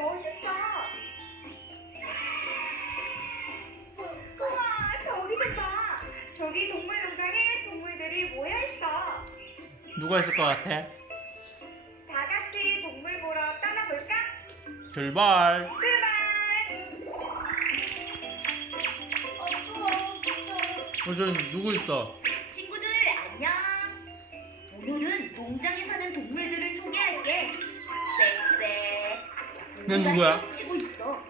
멋무싫 우와, 저기 좋다. 저기 동물농장에 동물들이 모여 있어. 누가 있을 것 같아? 다 같이 동물 보러 떠나볼까? 출발. 요즘 어, 누구 있어? 친구들 안녕. 오늘은 농장에 사는 동물들을 소개할게. 쌩쌩. 내누야 치고 있어.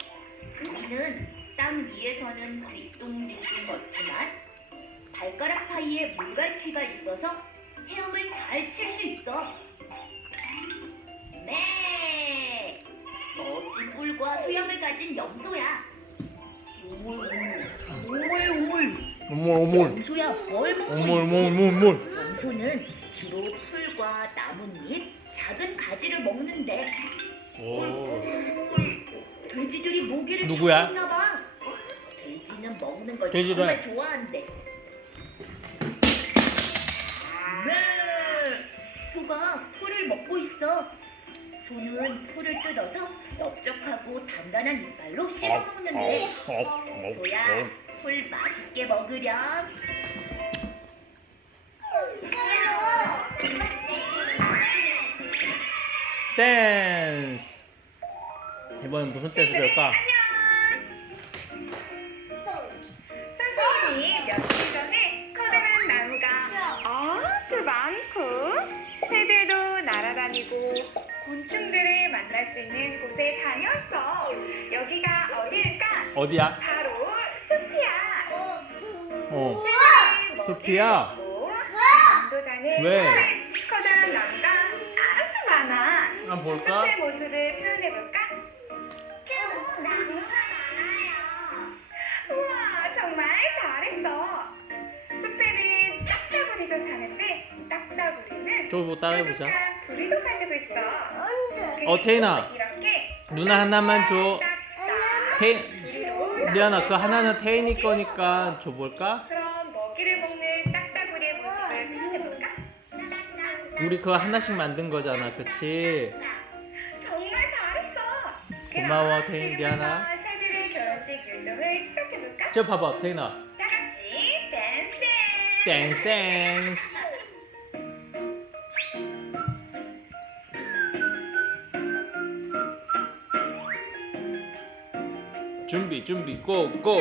우리는 땅 위에서는 뒤뚱뒤뚱 걷지만 발가락 사이에 물갈퀴가 있어서 헤엄을 잘 칠 수 있어. 네. 멋진 꿀과 수염을 가진 염소야. 오물 오물 오물 오물 염소야 뭘 먹고 오물 오물 오물 염소는 주로 풀과 나뭇잎 작은 가지를 먹는데. 오. 오. 돼지들이 모기를 누구야? 봐. 돼지는 먹는 걸 정말 좋아한대. 왜? 네. 소가 풀을 먹고 있어. 소는 풀을 뜯어서 넓적하고 단단한 이빨로 씹어 먹는뒤 소야, 아. 풀 맛있게 먹으렴. 땡. 음. 댄스 이번엔 무슨 댄스 배울까? 곤충들을 만날 수 있는 곳에 다녔어. 여기가 어디일까? 어디야? 바로 숲이야. 어. 어. 숲이야. 왜? 술. 한번 볼까? 의 모습을 표현해 볼까? 저뭐 따라해 보자. 우리도 가지고 있어. 어 테이나. 어, 누나 하나만 줘. 딱따. 네, 미안아 그 하나는 테이 거니까 줘 볼까? 우리 그거 하나씩 만든 거잖아, 그치? 정말 잘했어! 고마워, 태인, 미아저 봐봐, 태인아. 다 같이 댄스 댄 댄스 댄 준비, 준비, 고, 고!